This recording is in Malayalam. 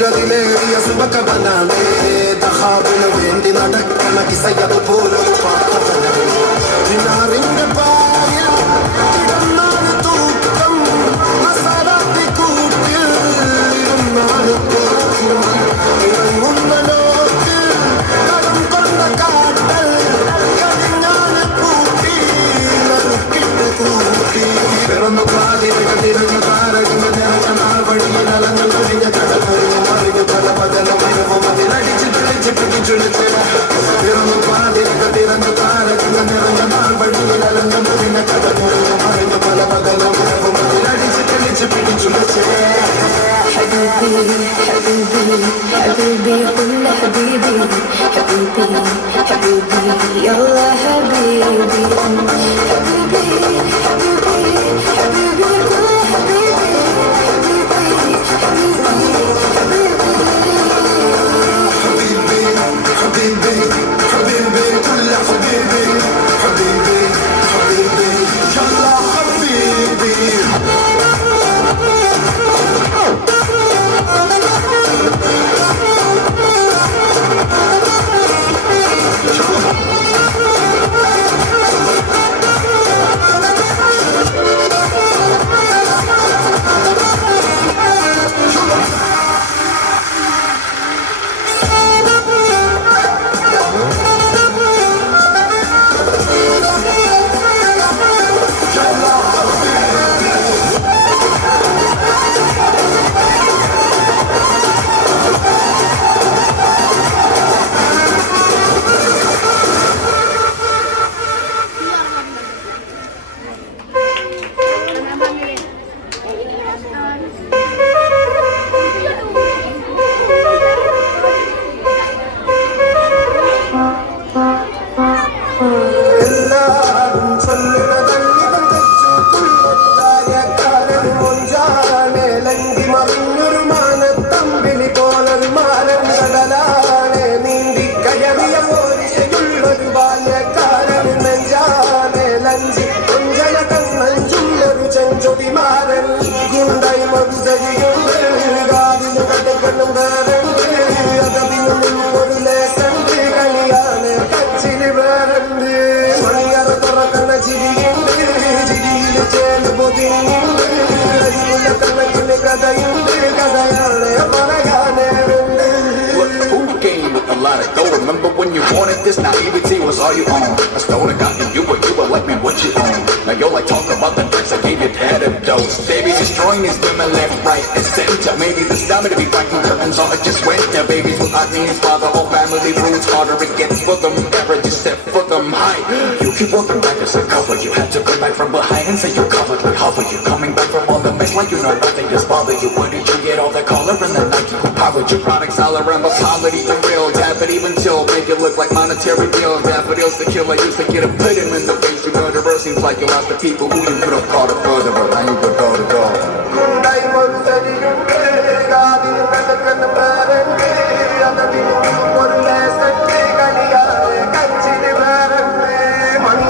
മധുരതിലേറിയ സുബക ബനാനേ ദഹാബിനു വേണ്ടി നടക്കണ കിസയത് പോലൊരു പാട്ടവനാണ് ദിനാറിന്റെ പായ കിടന്നാണ് തൂക്കം മസാലാത്തി കൂട്ടിൽ ഇരുന്നാണ് പോക്കും ഇറങ്ങുന്ന ലോക്ക് കടം കൊണ്ട കാട്ടൽ കടിഞ്ഞാണ് കൂട്ടി നറുക്കിട്ട് കൂട്ടി പിറന്നു പാതിരക തിരഞ്ഞ താരകമ നിറഞ്ഞ നാൾ വഴിയിൽ അലഞ്ഞു കുഴിഞ്ഞ കടമൊഴിഞ്ഞ മറിഞ്ഞു പല പകലും ഇരവും അതിലടിച്ച് തെളിച്ച് പിടിച്ചെടുത്തിട പിറന്നു പാതിരക തിരഞ്ഞ താരകമ നിറഞ്ഞ നാൾ വഴിയിൽ അലഞ്ഞു കുഴിഞ്ഞ കടമൊഴിഞ്ഞ മറിഞ്ഞു പല പകലും ഇരവും അതിലടിച്ച് തെളിച്ച് പിടിച്ചെടുത്തിട حبيبي حبيبي حبيبي كل حبيبي حبيبي حبيبي يلا حبيبي حبيبي حبيبي حبيبي كل حبيبي حبيبي حبيبي حبيبي حبيبي كل حبيبي حبيبي حبيبي يلا حبيبي Remember when you wanted this, naivety was all you own. I stole and got you were like me, what you own. Now you're like talk about the tricks I gave you that dose. Baby, destroying these women left, right, and center. Maybe this time to be fighting curtains on it just winter. Babies with means father, all family roots harder it gets for them. Ever just step for them high. You keep walking back as a cover. You had to come back from behind and say you covered with hover. You coming back from all the mess like you know nothing just bother you. Where did you get all the color and the Nike? Powered your products all around, but quality and real. Tap it even till make it look like monetary bills. Daffodils the killer used to get a put him in the face. You murderer seems like you lost the people who you could have called a furtherer. Now you could go to God. Money